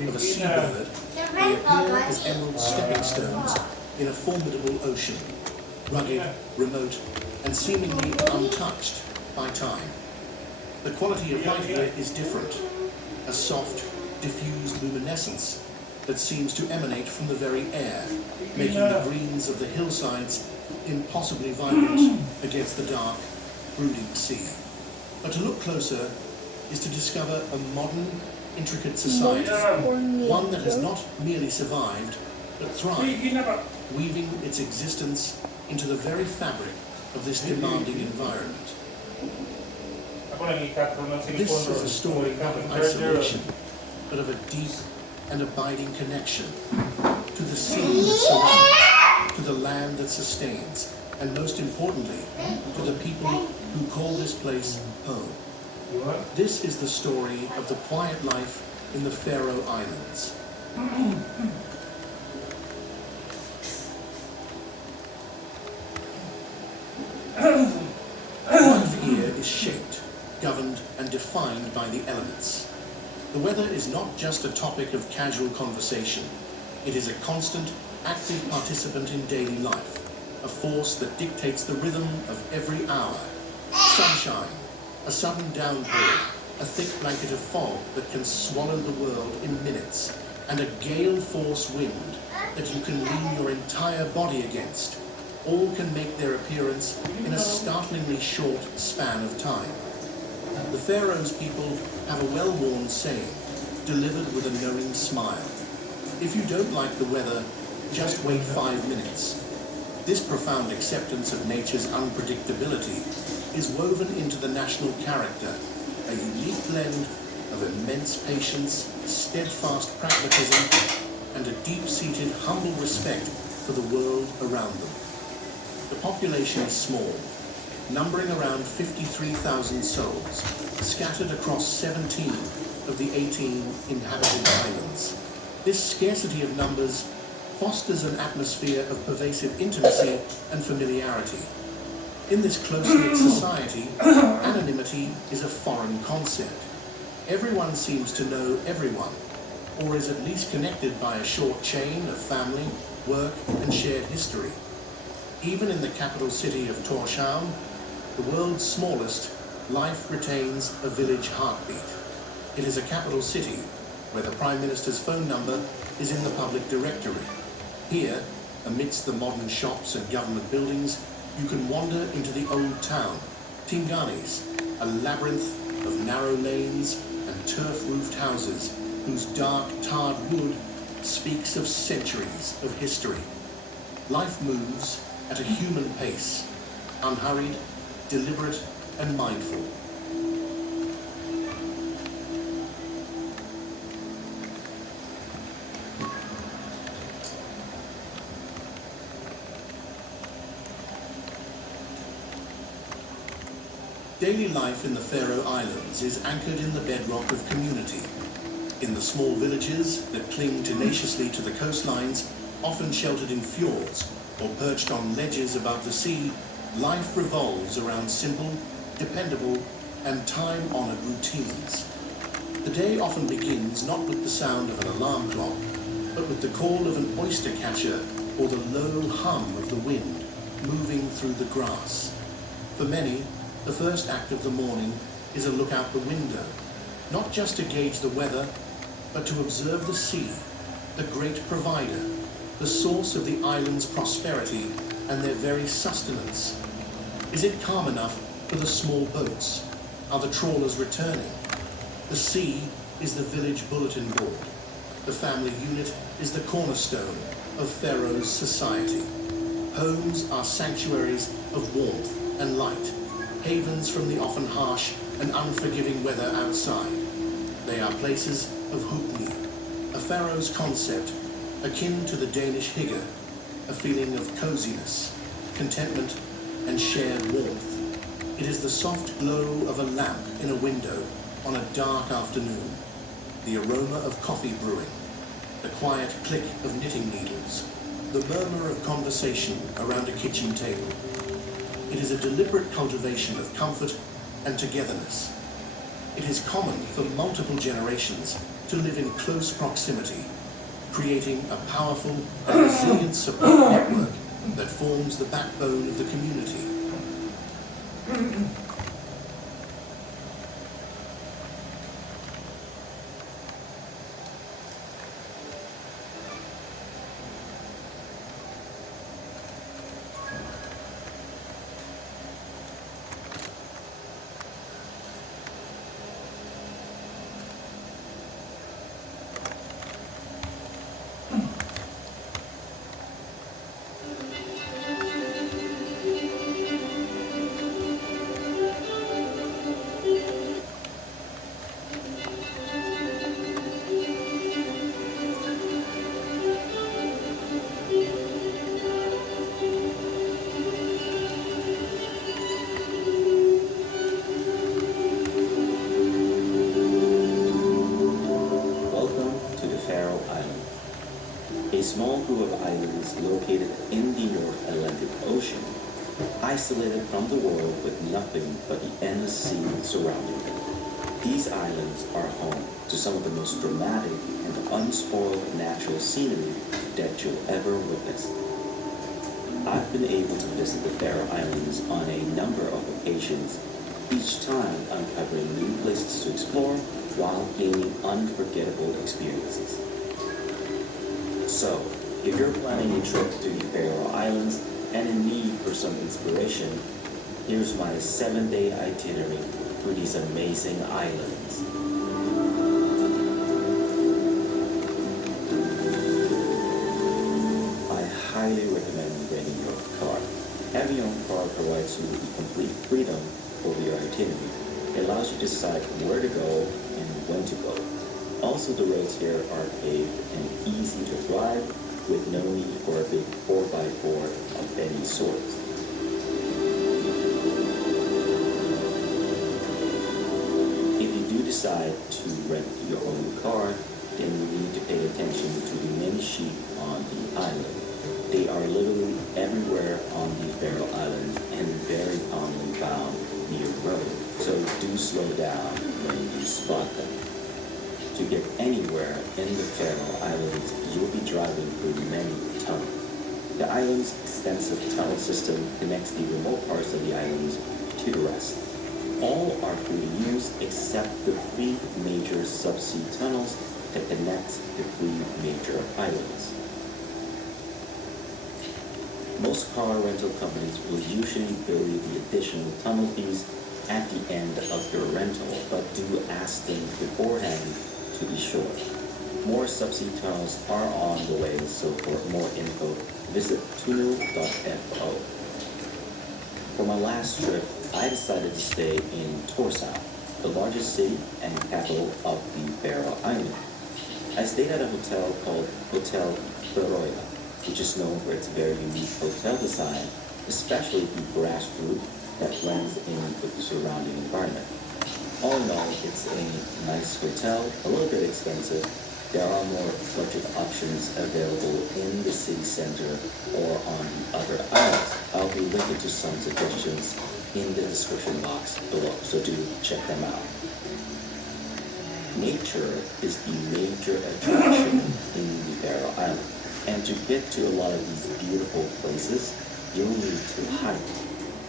of a seabird, they appear as emerald stepping stones in a formidable ocean, rugged, remote, and seemingly untouched by time. The quality of light here is different, a soft, diffused luminescence that seems to emanate from the very air, making the greens of the hillsides impossibly vibrant against the dark, brooding sea. But to look closer is to discover a modern, intricate society, one that has not merely survived, but thrived, weaving its existence into the very fabric of this demanding environment. This is a story not of isolation, but of a deep and abiding connection to the sea that surrounds, to the land that sustains, and most importantly, to the people who call this place home. This is the story of the quiet life in the Faroe Islands. Life here is shaped, governed, and defined by the elements. The weather is not just a topic of casual conversation. It is a constant, active participant in daily life, a force that dictates the rhythm of every hour. Sunshine, a sudden downpour, a thick blanket of fog that can swallow the world in minutes, and a gale force wind that you can lean your entire body against, all can make their appearance in a startlingly short span of time. The Faroes people have a well-worn saying, delivered with a knowing smile. If you don't like the weather, just wait 5 minutes. This profound acceptance of nature's unpredictability is woven into the national character, a unique blend of immense patience, steadfast pragmatism, and a deep-seated humble respect for the world around them. The population is small, numbering around 53,000 souls, scattered across 17 of the 18 inhabited islands. This scarcity of numbers fosters an atmosphere of pervasive intimacy and familiarity. In this close-knit society, anonymity is a foreign concept. Everyone seems to know everyone, or is at least connected by a short chain of family, work, and shared history. Even in the capital city of Tórshavn, the world's smallest, life retains a village heartbeat. It is a capital city where the Prime Minister's phone number is in the public directory. Here, amidst the modern shops and government buildings, you can wander into the old town, Tinganes, a labyrinth of narrow lanes and turf-roofed houses whose dark, tarred wood speaks of centuries of history. Life moves at a human pace, unhurried, deliberate, and mindful. Daily life in the Faroe Islands is anchored in the bedrock of community. In the small villages that cling tenaciously to the coastlines, often sheltered in fjords or perched on ledges above the sea, life revolves around simple, dependable, and time-honored routines. The day often begins not with the sound of an alarm clock, but with the call of an oyster catcher or the low hum of the wind moving through the grass. For many, the first act of the morning is a look out the window, not just to gauge the weather, but to observe the sea, the great provider, the source of the island's prosperity and their very sustenance. Is it calm enough for the small boats? Are the trawlers returning? The sea is the village bulletin board. The family unit is the cornerstone of Faroes society. Homes are sanctuaries of warmth and light, havens from the often harsh and unforgiving weather outside. They are places of hupni, a Faroes concept akin to the Danish hygge, a feeling of coziness, contentment, and shared warmth. It is the soft glow of a lamp in a window on a dark afternoon, the aroma of coffee brewing, the quiet click of knitting needles, the murmur of conversation around a kitchen table. It is a deliberate cultivation of comfort and togetherness. It is common for multiple generations to live in close proximity, creating a powerful and resilient support network that forms the backbone of the community. Welcome to the Faroe Islands, a small group of islands located in the North Atlantic Ocean, isolated from the world with nothing but the endless sea surrounding them. These islands are home to some of the most dramatic and unspoiled natural scenery that you'll ever witness. I've been able to visit the Faroe Islands on a number of occasions, each time uncovering new places to explore while gaining unforgettable experiences. So, if you're planning a trip to the Faroe Islands and in need for some inspiration, here's my 7-day itinerary through these amazing islands. I highly recommend renting your car. Having your own car provides you with complete freedom over your itinerary. It allows you to decide where to go and when to go. Also, the roads here are paved and easy to drive with no need for a big 4x4 of any sort. If you do decide to rent your own car, then you need to pay attention to the many sheep on the island. They are literally everywhere on the Faroe Islands and very commonly found near road. So do slow down when you spot them. To get anywhere in the Faroe Islands, you'll be driving through many tunnels. The island's extensive tunnel system connects the remote parts of the islands to the rest. All are free to use except the 3 major subsea tunnels that connect the 3 major islands. Most car rental companies will usually bill you the additional tunnel fees at the end of your rental, but do ask them beforehand to be sure. More subsea tunnels are on the way, so for more info, visit tunnel.fo. For my last trip, I decided to stay in Tórshavn, the largest city and capital of the Faroe Islands. I stayed at a hotel called Hotel Føroya, which is known for its very unique hotel design, especially the grass roof that blends in with the surrounding environment. All in all, it's a nice hotel, a little bit expensive. There are more budget options available in the city center or on the other islands. I'll be linking to some suggestions in the description box below, so do check them out. Nature is the major attraction in the Faroe Islands, and to get to a lot of these beautiful places, you'll need to hike.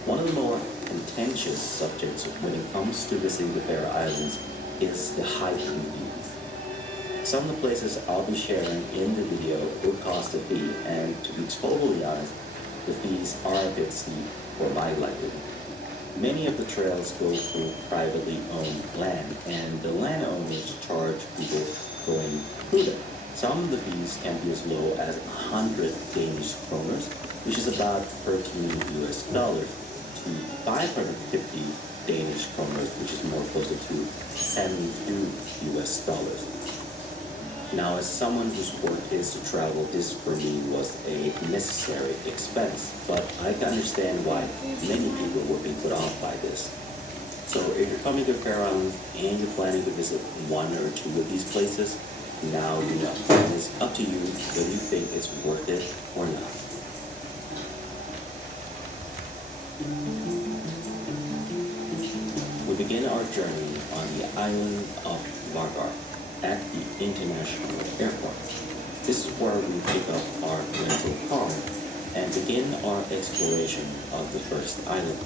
One of the more contentious subjects when it comes to visiting the Faroe Islands is the hiking fees. Some of the places I'll be sharing in the video will cost a fee, and to be totally honest, the fees are a bit steep for my liking. Many of the trails go through privately owned land, and the landowners charge people going through them. Some of the fees can be as low as 100 Danish kroners, which is about $13 US, to 550 Danish kroners, which is more closer to $72 US. Now, as someone whose work is to travel, this for me was a necessary expense, but I can understand why many people would be put off by this. So if you're coming to Faroe Islands and you're planning to visit 1 or 2 of these places, now you know. And it's up to you whether you think it's worth it or not. We begin our journey on the island of Vágar. at the international airport. This is where we pick up our rental car and begin our exploration of the first island.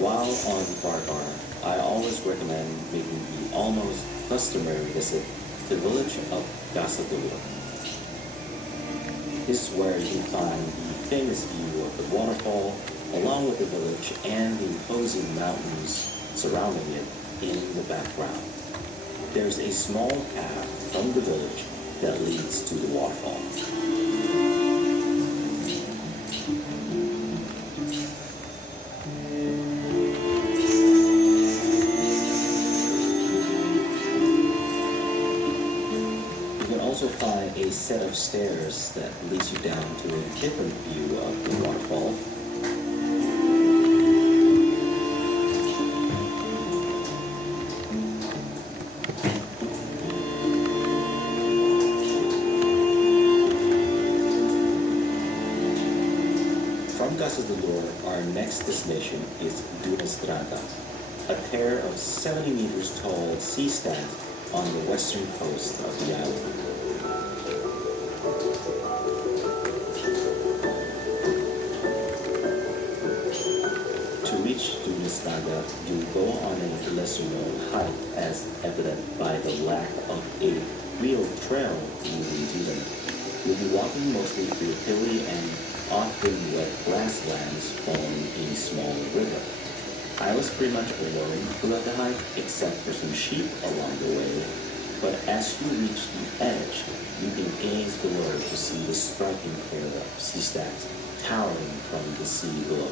While on Vargar, I always recommend making the almost customary visit to the village of Casadura. This is where you can find the famous view of the waterfall, along with the village and the imposing mountains surrounding it in the background. There's a small path from the village that leads to the waterfall. You can also find a set of stairs that leads you down to a different view of the waterfall. From Casadura, our next destination is Dunas Drata, a pair of 70 meters tall sea stacks on the western coast of the island. To reach Dunas Drata, you go on a lesser known hike, as evident by the lack of a real trail leading to them. You'll be walking mostly through hilly and often wet grasslands following a small river. I was pretty much alone throughout the hike, except for some sheep along the way, but as you reach the edge, you can gaze below to see the striking pair of sea stacks towering from the sea below.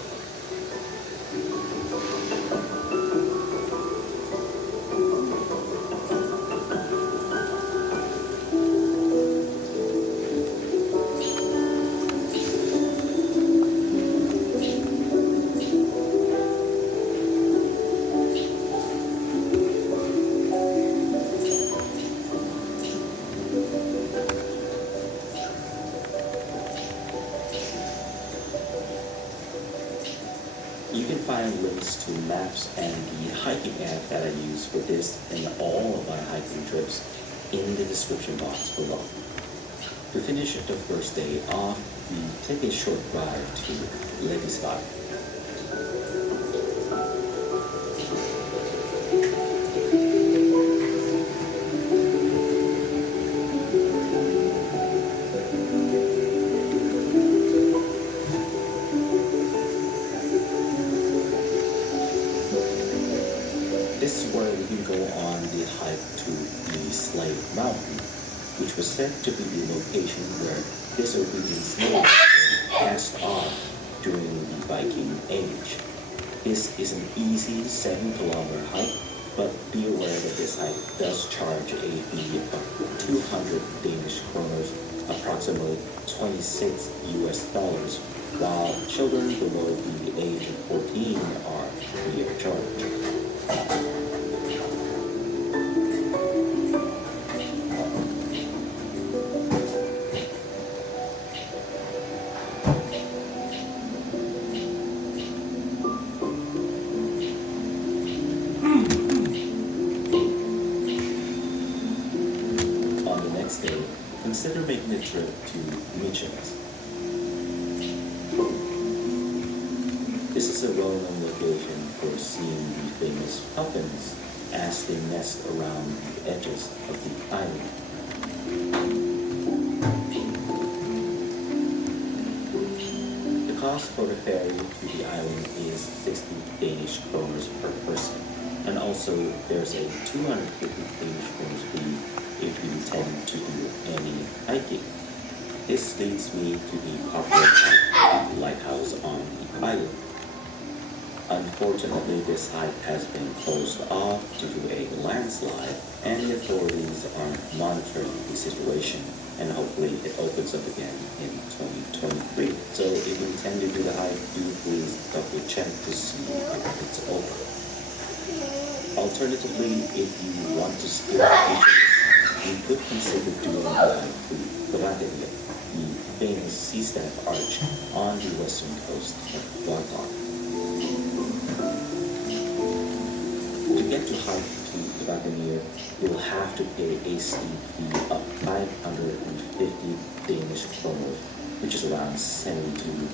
You can find links to maps and the hiking app that I use for this and all of my hiking trips in the description box below. To finish the first day off, we take a short drive to Levisvar. This is where we can go on the hike to the Slave Mountain, which was said to be the location where disobedient slaves were cast off during the Viking Age. This is an easy 7-kilometer hike, but be aware that this hike does charge a fee of 200 Danish kroners, approximately $26 US, while children below the age of 14 are free of charge. Consider making a trip to Mykonos. This is a well-known location for seeing the famous puffins as they nest around the edges of the island. The cost for the ferry to the island is 60 Danish kroners per person, and also there's a 250 Danish kroners fee if you intend to do any hiking. This leads me to the popular lighthouse on the island. Unfortunately, this hike has been closed off due to a landslide, and the authorities are monitoring the situation, and hopefully it opens up again in 2023. So if you intend to do the hike, do please double check to see if it's open. Alternatively, if you want to skip beaches, you could consider doing the hike to Bragevia, the famous sea stack arch on the western coast of Vargar. To get to hike to the Buccaneer, you will have to pay a steep fee of 550 Danish kroner, which is around 72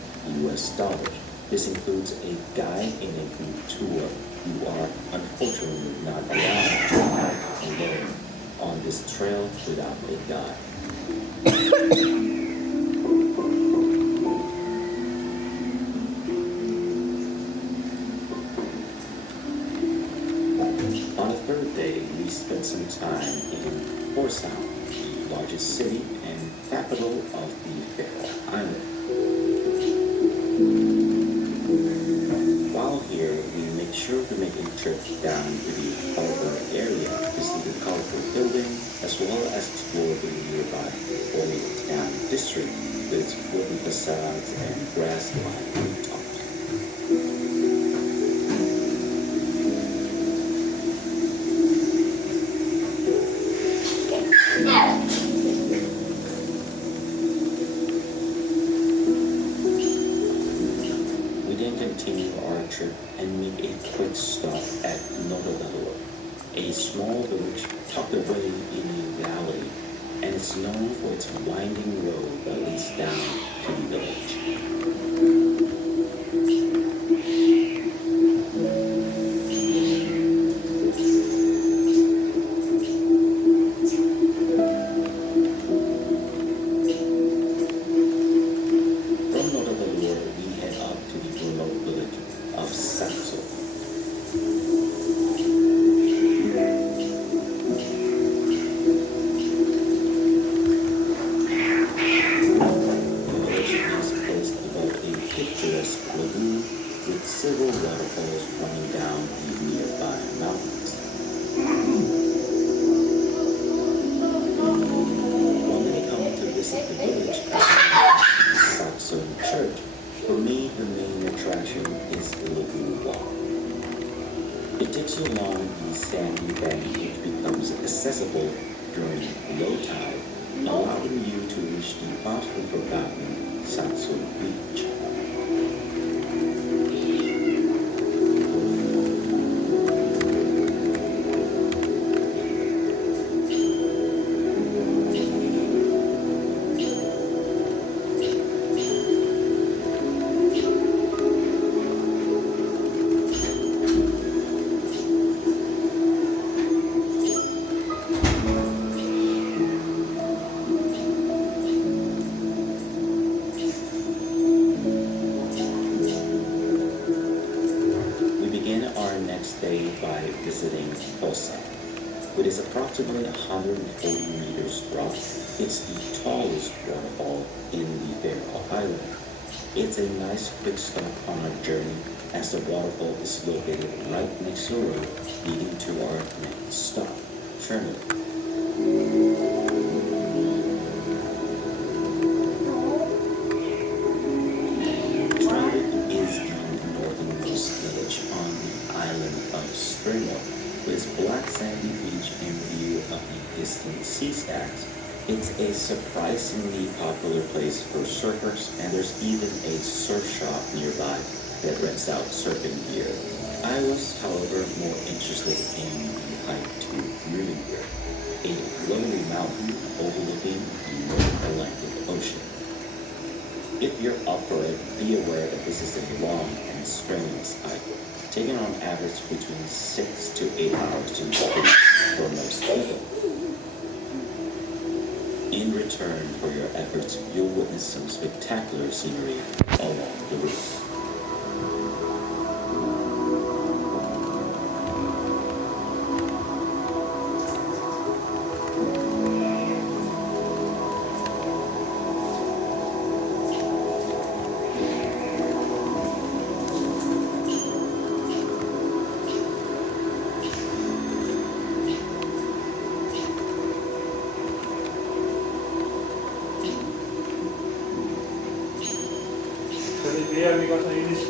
US dollars. This includes a guide in a group tour. You are unfortunately not allowed to hike alone on this trail without a guide. On the third day, we spent some time in Tórshavn, the largest city and capital of the Faroe Island. While here, we make sure to make a trip down to the harbor area to see the colorful building, as well as explore the nearby Old Town district with its wooden facades and grass-lined rooftops. We then continue our trip and make a quick stop at Norðardalur, a small village tucked away in a valley, and it's known for its winding road that leads down to the village. From Norðardalur, we head up to the remote village of Saxo. The village is placed above a picturesque lagoon with several waterfalls running down the nearby mountains. When they come to visit the village, Saxon Church, for me the main attraction is the lagoon walk. It takes you along the sandy bank which becomes accessible during low tide, allowing you to reach the often forgotten Saxon Beach. We begin our next day by visiting Hossa. It is approximately 140 meters broad. It's the tallest waterfall in the Faroe Island. It's a nice quick stop on our journey as the waterfall is located right next to the road leading to our next stop, Tjørnvik. Tjørnvik is the northernmost village on the island of Strenor, with its black sandy beach and view of the distant sea stacks. It's a surprisingly popular place for surfers, and there's even a surf shop nearby that rents out surfing gear. I was, however, more interested in the hike to Mjølnir, a lonely mountain overlooking the North Atlantic Ocean. If you're up for it, be aware that this is a long and strenuous hike, taking on average between 6 to 8 hours to complete for most people. In return for your efforts, you'll witness some spectacular scenery along the route. idea, amigos, ahí dice.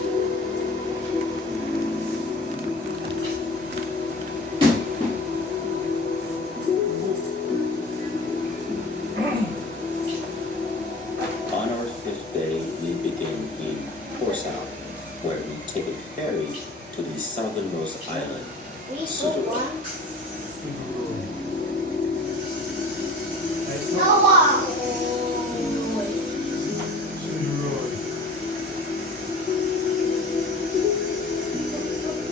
On our fifth day, we begin in Tórshavn, where we take a ferry to the southernmost island, Sudoku. Nice, no? Sudoku.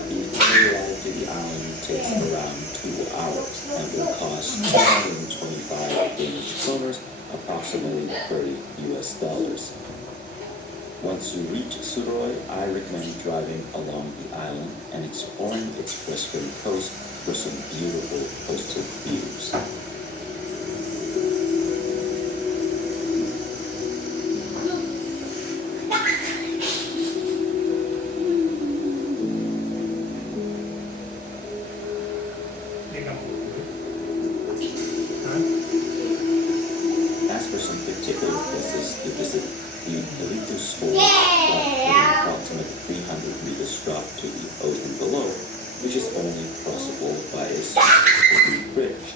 The ferry ride to the island takes around 2 hours and will cost 225 Danish kroners, approximately $30 US. Once you reach Suðuroy, I recommend driving along the island and exploring its western coast for some beautiful coastal views. As for some particular places to visit, the Elitus School approximately 300 meters drop to the ocean below, which is only crossable by a small bridge.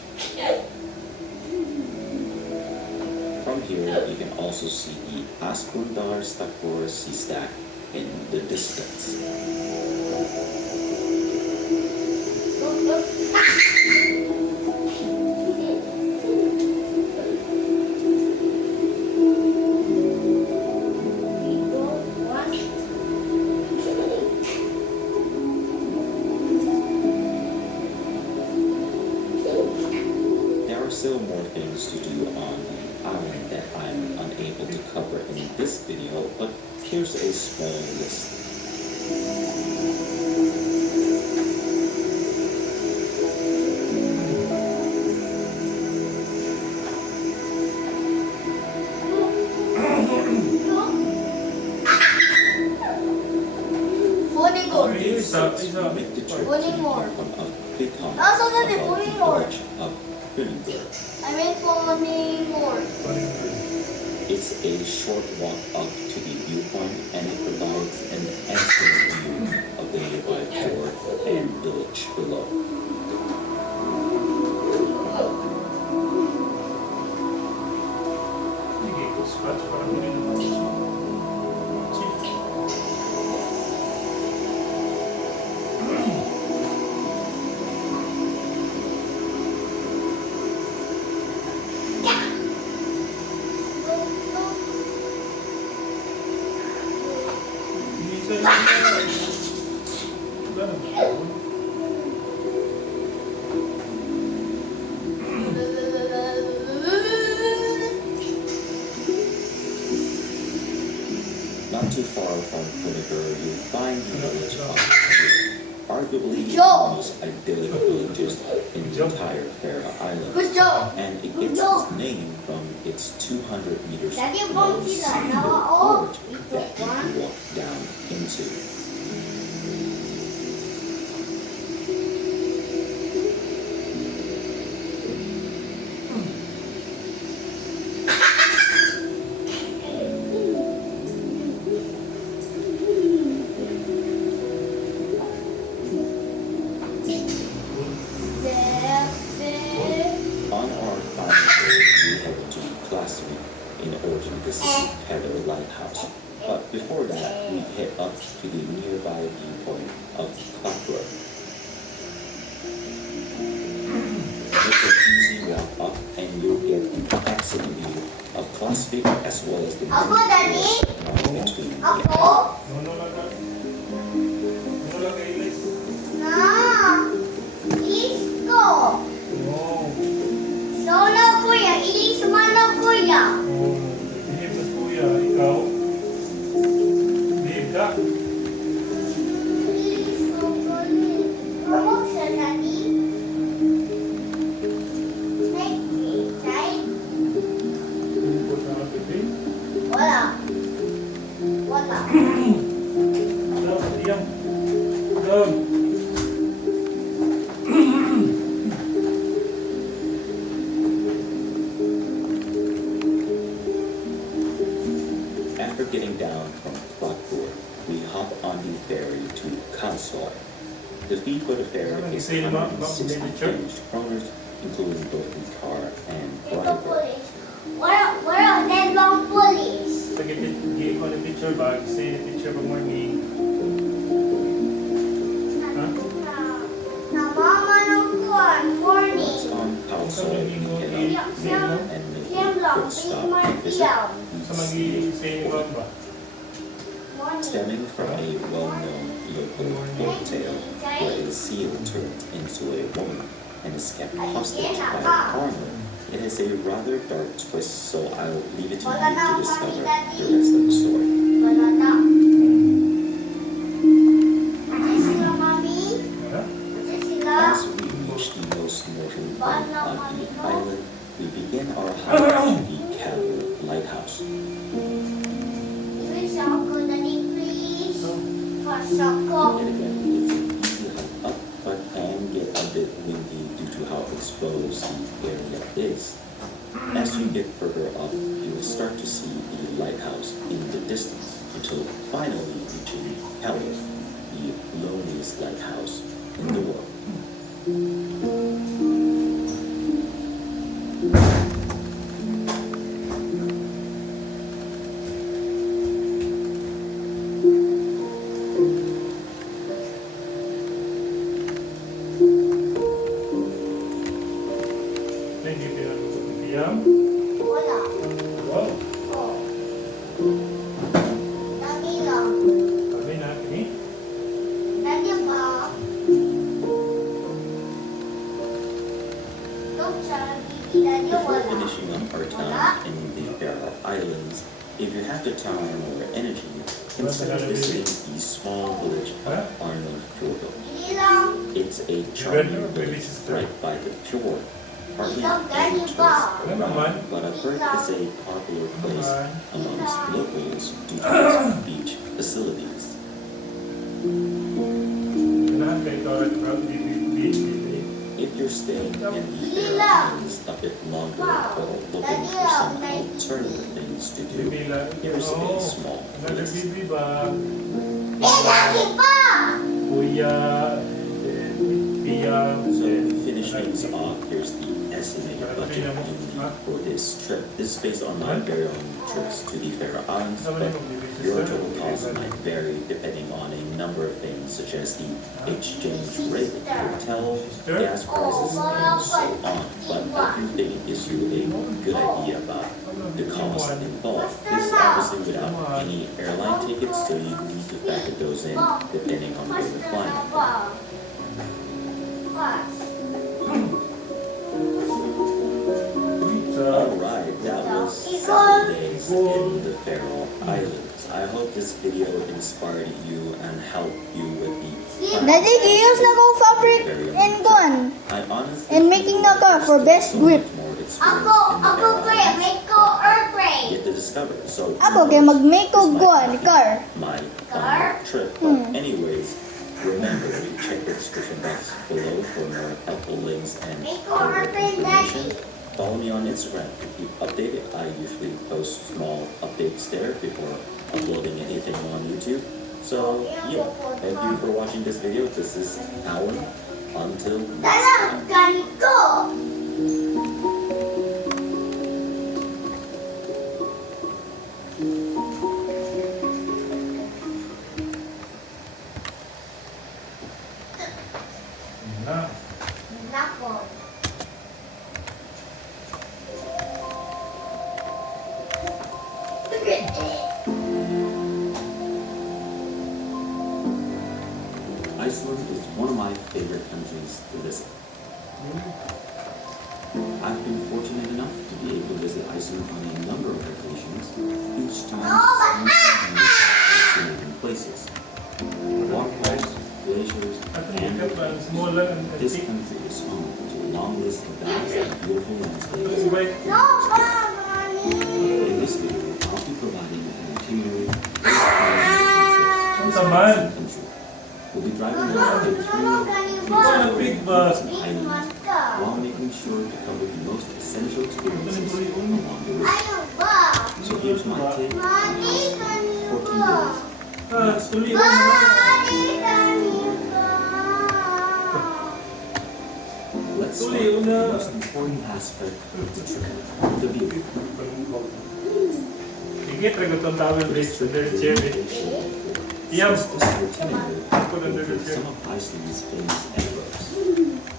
From here, you can also see the Aspundar Stakora sea stack in the distance. There are still more things to do on the island that I'm unable to cover in this video, but here's a small list. Make the trip to the bottom of Bitham above the village of Brunningur. It's a short walk up to the viewpoint, and it provides an excellent view of the nearby fjord and village below. Scratch para mí. Not too far from Brunningur, you'll find the village of Suðuroy, arguably the most idyllic villages in the entire Faroe Islands. And it gets its name from its 200 meters long single gorge that you can walk down into. On our final day, we headed to Klaksvík in order to visit Heather Lighthouse. But before that, we head up to the nearby viewpoint of Klaksvík. It's an easy walk up, and you'll get an excellent view of Klaksvík as well as the mountains between the islands. After getting down from Klaksvík, we hop on the ferry to Kalsoy. The fee for the ferry is 160 Danish kroners, including both the car and driver. Where are the long police? Give on the picture bag, say the picture of morning. Mama, So you magiging can get okay, up same, no? and make Siyam a lang, quick hindi stop mo and visit siyam. Sa magiging same road ba? Stemming from a well-known local folktale where a seal turned into a woman and is kept hostage by a farmer, it has a rather dark twist, so I'll leave it to you to discover the rest of the story. Wala na. Kasi sila, mami. Ha? Kasi sila. As we reach the most northern point of the island, we begin our hike to the Cabo Lighthouse. Please ako, dali, please. Pasok. Yet again, it's an easy hike up, but can get a bit windy due to how exposed the area is. As you get further up, you will start to see the lighthouse in the distance until finally reaching Hellas, the loneliest lighthouse in the world. Hindi pinag-uutiyam. Wala. Wow. Oh. Dali lang. Kami na, ini. Dali ba? Look, sa bibig dali, Before wala. finishing up our time in the Faroe Islands, if you have the time or energy, consider visiting the small village of Arnarfjordur. Dili lang. It's a charming village right by the fjord, partly a tourist Ano spot, naman? but I've heard it's a popular place amongst locals due to its beach facilities. Kailangan kayo torrent road, beach, If you're staying in the Faroe Islands a bit longer or looking for some alternative things to do, Bibila. here's a small Another list. bibi ba? Dali pa! Kuya, Pia, So to finish things off, here's the estimated budget you need for this trip. This is based on my very own trips to the Faroe Islands, but your total cost might vary depending on a number of things such as the exchange rate, hotel, gas prices, and so on. But I do think it gives you a good idea about the cost involved. This is obviously without any airline tickets, so you need to factor those in depending on where you're flying. Alright, that was 7 days in the Faroe Islands. I hope this video inspired you and helped you with the Daddy, use na kong fabric and gun. I honestly And making feel a car like for there's best so grip. much more experience Ako, in the ako Faroe pray, Islands make ko airplane. yet to discover. So Ako kay mag-make og gun, car. my Car? trip. But anyways, remember to check the description box below for more helpful links and Make ko further airplane, information. Daddy. Follow me on Instagram to keep updated. I usually post small updates there before uploading anything on YouTube. So yeah, thank you for watching this video. This is Alan. Until next Dalang, time. ganito. na. Nako. Iceland is one of my favorite countries to visit. I've been fortunate enough to be able to visit Iceland on a number of occasions, each time seeing some fascinating places. Waterfalls, glaciers, At and ang volcanoes. small lang ang This antique. country is home to a long list of vast and beautiful landscapes. Wait, No, Mommy. In this video, I'll be providing an itinerary of Saman. country. We'll be driving around a Ano, ganito. big bus. Big man ka. while making sure to cover the most essential experiences along the route. Ayaw ba? So here's my tip on Mami, Iceland ganito 14 ba? days. Ah, tuloy. Mami, ganito. Let's start with the most important aspect of the trip, the view. Higit rin itong tawag bridge to their chair. Since this itinerary will include some of Iceland's famous emperors,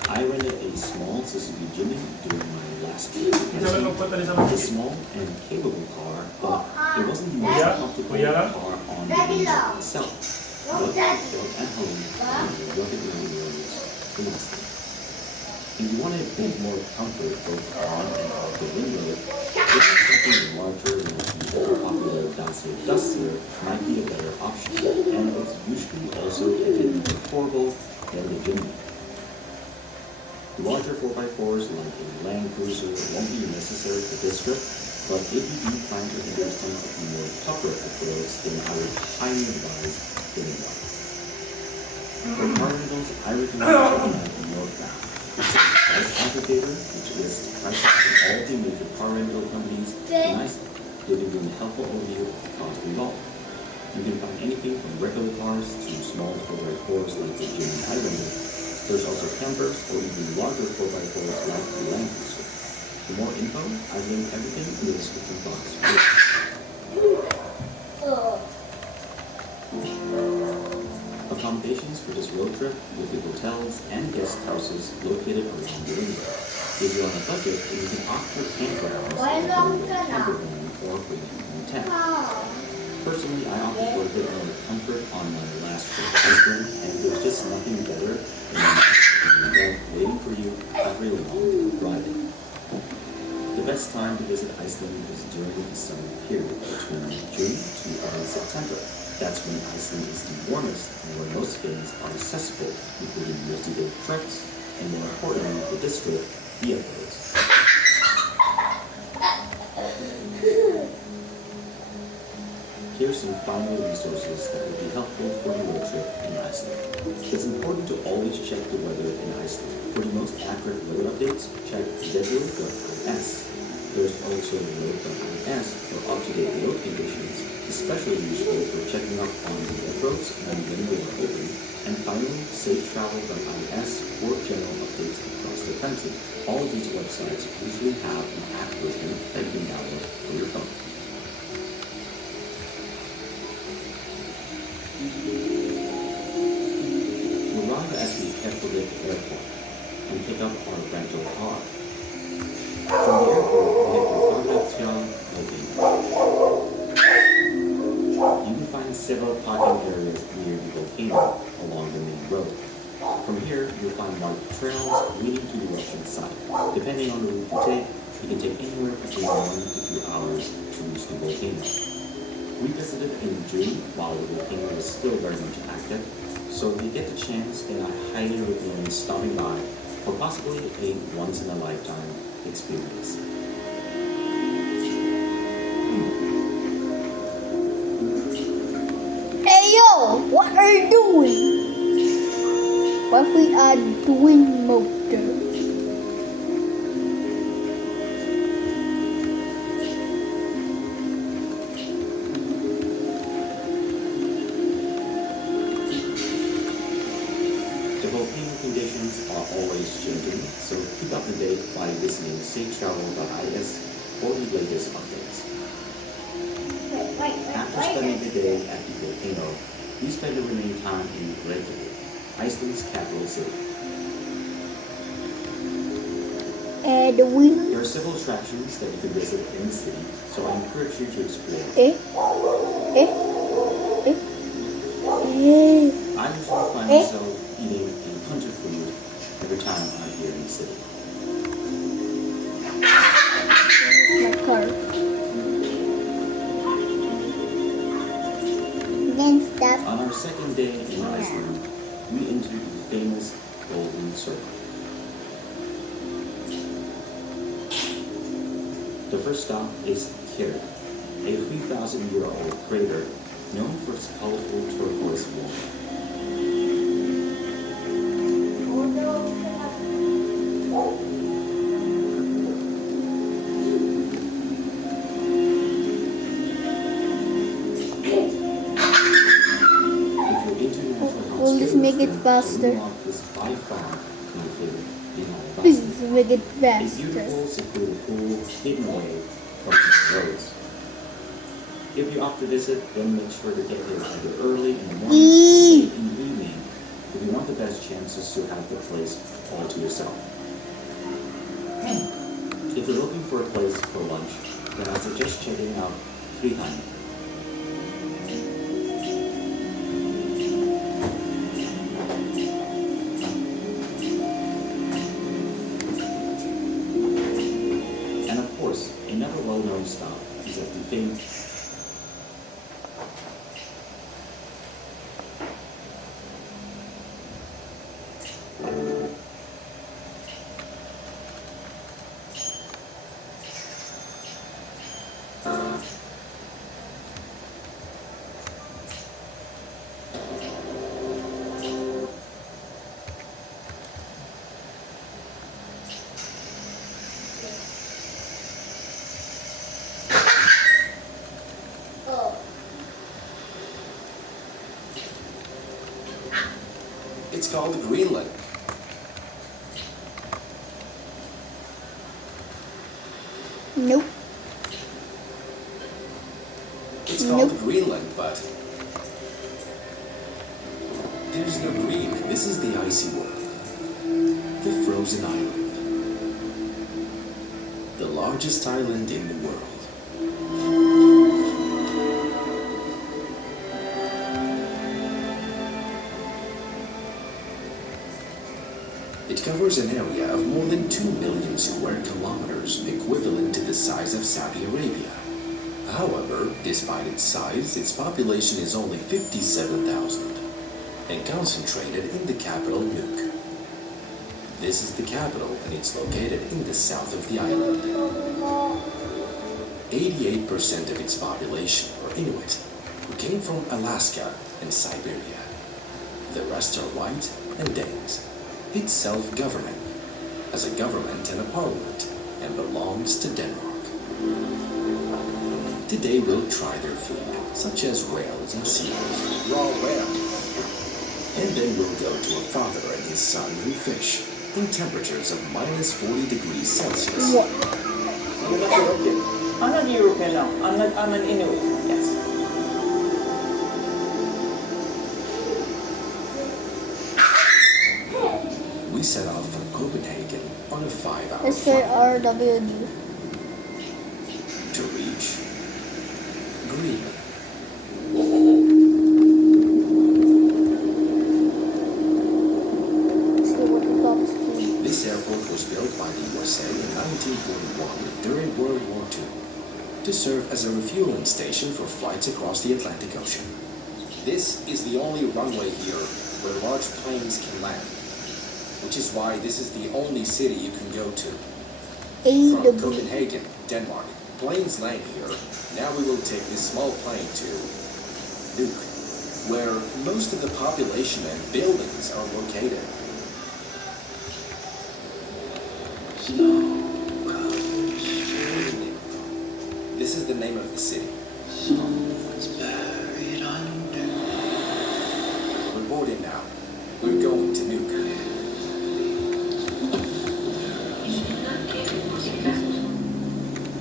I I rented a small Suzuki Jimny during my last trip to Isa lang Iceland. magpunta rin sa It's a Manila. small and capable car, but it wasn't the most Kuya? comfortable Kuya? car on the road itself. But it felt at home on the rugged mountain roads in Iceland. If you want a bit more comfort both on and off the wind road, getting something larger like the ever-popular Dacia Duster might be a better option, and it's usually also a bit more affordable than the Jimny. Larger 4x4s like a Land Cruiser won't be necessary for this trip, but if you do plan to enter some of the more tougher off-roads, then I would highly advise getting one. For car rentals, I recommend checking out Northbound. It's a price aggregator which lists prices from all the major car rental companies in Iceland, giving you a helpful overview of the cost involved. You can find anything from regular cars to small 4x4s like the Jimny I rented. There's also campers or even larger 4x4s like the Land Cruiser. For more info, I've linked everything in the description box. Accommodations for this road trip will be hotels and guest houses located around the area. If you're on a budget, then you can opt for campgrounds like a camper van or bring your own tent. Personally, I opted for a bit more comfort on my last trip to Iceland, and there's just nothing better than a bed waiting for you after a long drive. The best time to visit Iceland is during the summer period, between June to early September. That's when Iceland is the warmest and where most things are accessible, including multi-day treks, and more importantly for this trip, vehicles. Here's some final resources that will be helpful for your road trip in Iceland. It's important to always check the weather in Iceland. For the most accurate weather updates, check weather.is. There's also road.is for up-to-date road conditions, especially useful for checking up on the roads when they are open. And finally, safetravel.is for general updates across the country. All of these websites usually have an app version that you can download for your phone. We'll arrive at the Keflavik Airport and pick up our rental car. From the airport, we head to Fagradalsfjall volcano. You can find several parking areas near the volcano along the main road. From here, you'll find marked trails leading to the Russian side. Depending on the route you take, it can take anywhere between 1 to 2 hours to reach the volcano. We visited in June while the volcano was still very much active, so if you get the chance, then I highly recommend stopping by for possibly a once-in-a-lifetime experience. Hey yo, what are you doing? What we are doing, motor? The volcano conditions are always changing, so keep up to date by visiting safetravel.is for the latest updates. After spending the day at the volcano, we spend the remaining time in Reykjavik, Iceland's capital city. And we There are several attractions that you can visit in the city, so I encourage you to explore. eh. I usually find myself eating a bunch of food every time I'm here in the city. My car. Then stop. On our second day in Iceland, we entered the famous Golden Circle. The first stop is Kerry, a 3,000-year-old crater known for its colorful turquoise water. We'll just make it faster. Please make it A faster. beautiful secluded pool hidden away from the roads. If you opt to visit, then make sure to get here either early in the morning or late in the evening if you want the best chances to have the place all to yourself. If you're looking for a place for lunch, then I suggest checking out Friedheim. And of course, another well-known stop is at the famous Oh. It's called Greenland. Nope. It's called Nope. Greenland, but there's no green. This is the icy world. The frozen island. The largest island in the world. It covers an area of more than 2 million square kilometers, equivalent to the size of Saudi Arabia. However, despite its size, its population is only 57,000 and concentrated in the capital Nuuk. This is the capital and it's located in the south of the island. 88% of its population are Inuit, who came from Alaska and Siberia. The rest are white and Danes. It's self-governing, has a government and a parliament, and belongs to Denmark. Today we'll try their food, such as whales and seals, raw whales. And then we'll go to a father and his son who fish in temperatures of minus 40 degrees Celsius. What? You're not European. I'm not European now. I'm an Inuit. Yes. We set off from Copenhagen on a 5-hour Let's try flight RWD. to reach Greenland. See what the top is. This airport was built by the USA in 1941 during World War II to serve as a refueling station for flights across the Atlantic Ocean. This is the only runway here where large planes can land, which is why this is the only city you can go to. From AW. Copenhagen, Denmark, planes land here. Now we will take this small plane to Nuuk, where most of the population and buildings are located. This is the name of the city. We're boarding now. We're going to Nuuk.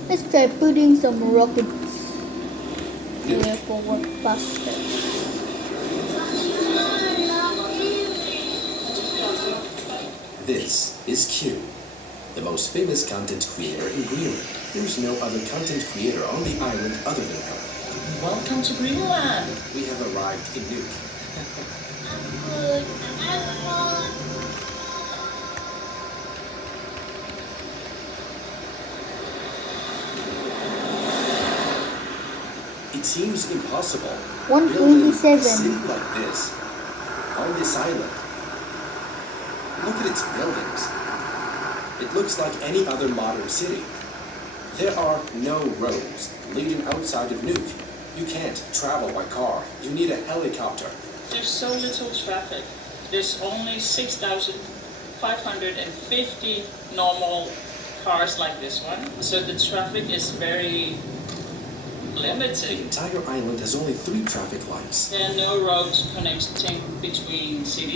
Let's try putting some rockets here for work faster. This is Q, the most famous content creator in Greenland. There's no other content creator on the island other than her. Welcome to Greenland. We have arrived in Nuuk. Good. I'm good. It seems impossible building a 127. city like this on this island. Look at its buildings. It looks like any other modern city. There are no roads leading outside of Nuuk. You can't travel by car. You need a helicopter. There's so little traffic. There's only 6,550 normal cars like this one. So the traffic is very The limited. entire island has only 3 traffic lights. There are no roads connecting between cities.